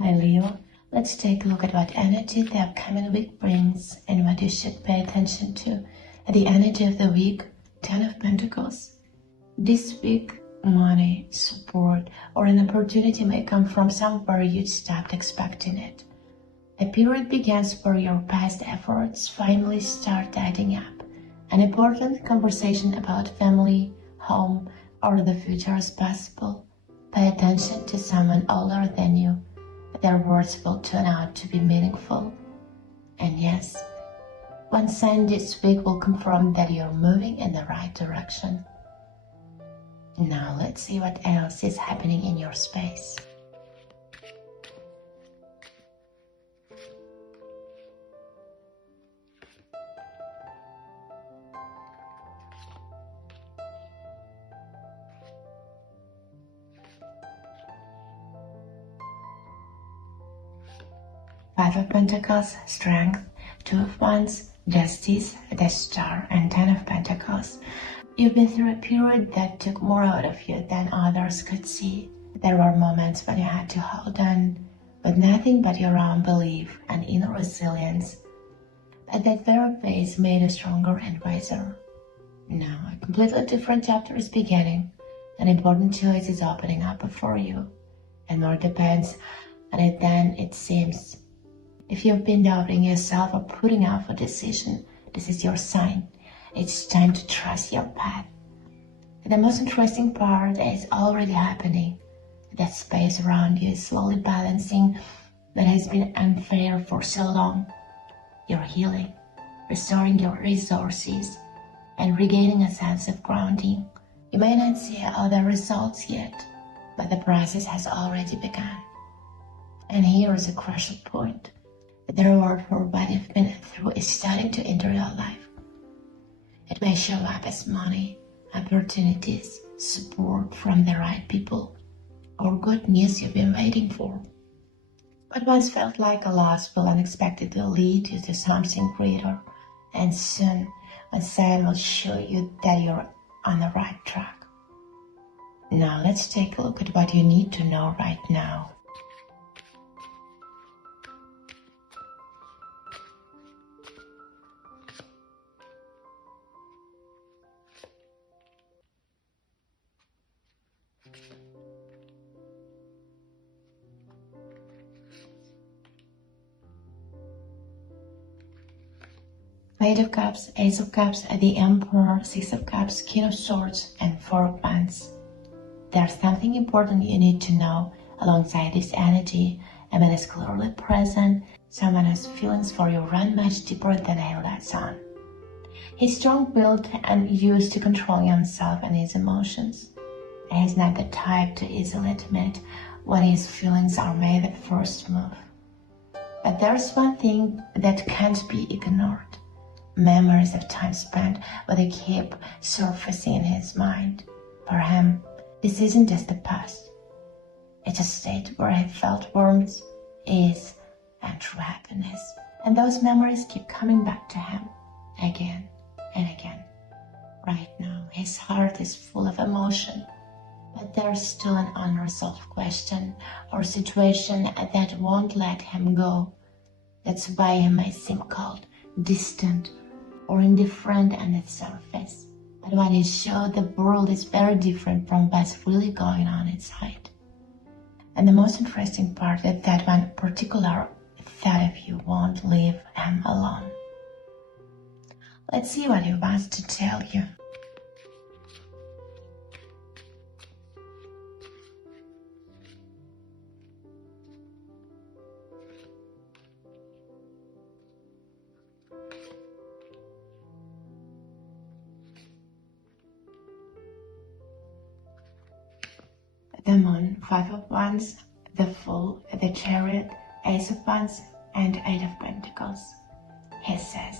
Hi Leo, let's take a look at what energy the upcoming week brings and what you should pay attention to. The energy of the week, Ten of Pentacles. This week, money, support, or an opportunity may come from somewhere you stopped expecting it. A period begins where your past efforts finally start adding up. An important conversation about family, home, or the future is possible. Pay attention to someone older than you. Their words will turn out to be meaningful. And yes, one sign this week will confirm that you're moving in the right direction. Now let's see what else is happening in your space. Five of Pentacles, Strength, Two of Wands, Justice, the Star, and Ten of Pentacles. You've been through a period that took more out of you than others could see. There were moments when you had to hold on with nothing but your own belief and inner resilience. But that very phase made you stronger and wiser. Now, a completely different chapter is beginning. An important choice is opening up before you, and more depends on it than it seems. If you've been doubting yourself or putting off a decision, this is your sign. It's time to trust your path. The most interesting part is already happening. That space around you is slowly balancing that has been unfair for so long. You're healing, restoring your resources, and regaining a sense of grounding. You may not see all the results yet, but the process has already begun. And here is a crucial point. The reward for what you've been through is starting to enter your life. It may show up as money, opportunities, support from the right people, or good news you've been waiting for. What once felt like a loss will unexpectedly lead you to something greater, and soon a sign will show you that you're on the right track. Now let's take a look at what you need to know right now. Page of Cups, Ace of Cups, the Emperor, Six of Cups, King of Swords, and Four of Wands. There's something important you need to know alongside this energy. A man is clearly present. Someone whose feelings for you run much deeper than he lets on. He's strong-willed and used to controlling himself and his emotions. And he's not the type to easily admit when his feelings are made the first move. But there's one thing that can't be ignored. Memories of time spent where they keep surfacing in his mind. For him, this isn't just the past. It's a state where he felt warmth, ease, and true happiness. And those memories keep coming back to him again and again. Right now, his heart is full of emotion, but there's still an unresolved question or situation that won't let him go. That's why he may seem cold, distant, or indifferent on the surface. But when he shows the world is very different from what's really going on inside. And the most interesting part is that one particular thought of you won't leave him alone. Let's see what he wants to tell you. The Moon, Five of Wands, the Fool, the Chariot, Ace of Wands, and Eight of Pentacles. He says,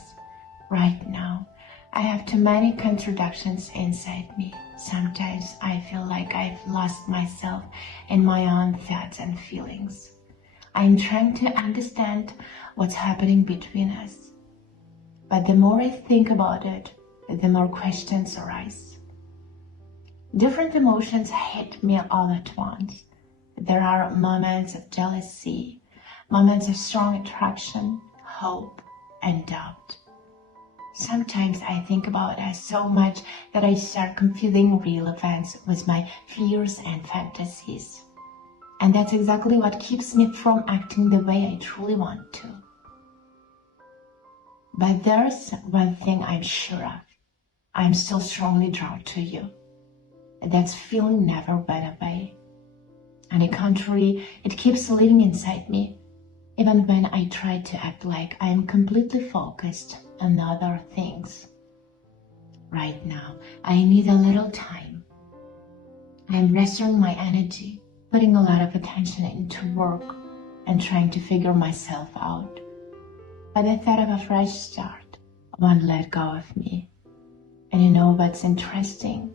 right now, I have too many contradictions inside me. Sometimes I feel like I've lost myself in my own thoughts and feelings. I'm trying to understand what's happening between us. But the more I think about it, the more questions arise. Different emotions hit me all at once. There are moments of jealousy, moments of strong attraction, hope, and doubt. Sometimes I think about it so much that I start confusing real events with my fears and fantasies. And that's exactly what keeps me from acting the way I truly want to. But there's one thing I'm sure of. I'm still strongly drawn to you. That feeling never went away. On the contrary, it keeps living inside me, even when I try to act like I am completely focused on other things. Right now, I need a little time. I am restoring my energy, putting a lot of attention into work and trying to figure myself out. But the thought of a fresh start won't let go of me. And you know what's interesting?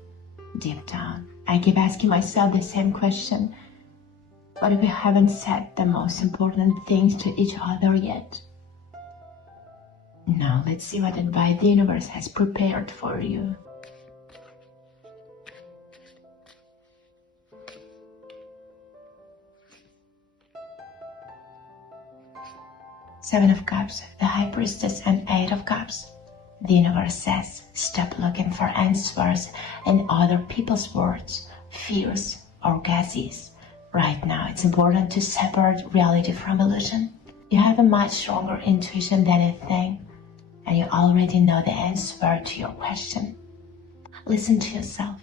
Deep down, I keep asking myself the same question. What if we haven't said the most important things to each other yet? Now let's see what advice the universe has prepared for you. Seven of Cups, the High Priestess, and Eight of Cups. The universe says, stop looking for answers in other people's words, fears, or guesses. Right now, it's important to separate reality from illusion. You have a much stronger intuition than you think, and you already know the answer to your question. Listen to yourself.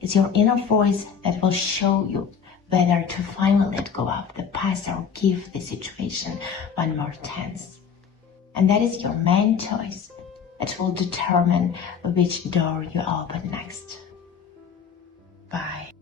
It's your inner voice that will show you whether to finally let go of the past or give the situation one more chance. And that is your main choice. It will determine which door you open next. Bye.